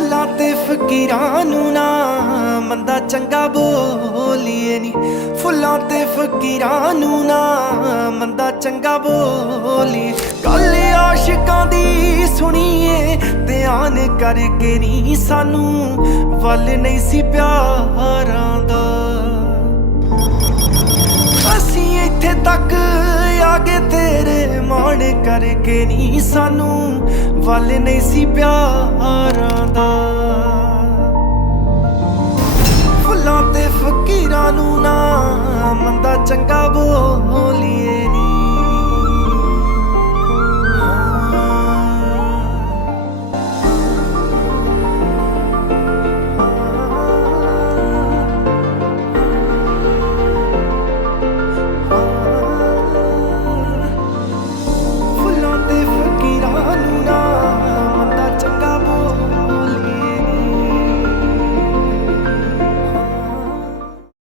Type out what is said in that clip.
ਫੁੱਲਾਂ ਤੇ ਫਕੀਰਾਂ ਨੂੰ ਨਾ ਮੰਦਾ ਚੰਗਾ ਬੋਲੀਏ ਨੀ। ਫੁੱਲਾਂ ਤੇ ਫਕੀਰਾਂ ਨੂੰ ਨਾ ਮੰਦਾ ਚੰਗਾ ਬੋਲੀਏ। ਗੱਲ ਆਸ਼ਿਕਾਂ ਦੀ ਸੁਣੀਏ ਧਿਆਨ ਕਰਕੇ ਨੀ, ਸਾਨੂੰ ਵੱਲ ਨਹੀਂ ਸੀ ਪਿਆਰਾਂ ਦਾ। ਅਸੀਂ ਇੱਥੇ ਤੱਕ ਆ ਗਏ ਤੇਰੇ ਮਾਣ ਕਰਕੇ ਨੀ, ਸਾਨੂੰ ਵੱਲ ਨਹੀਂ ਸੀ ਪਿਆਰਾਂ ਦਾ। ਫੁੱਲਾਂ ਤੇ ਫਕੀਰਾਂ ਨੂੰ ਨਾ ਮੰਦਾ ਚੰਗਾ ਬੋਲੀਏ।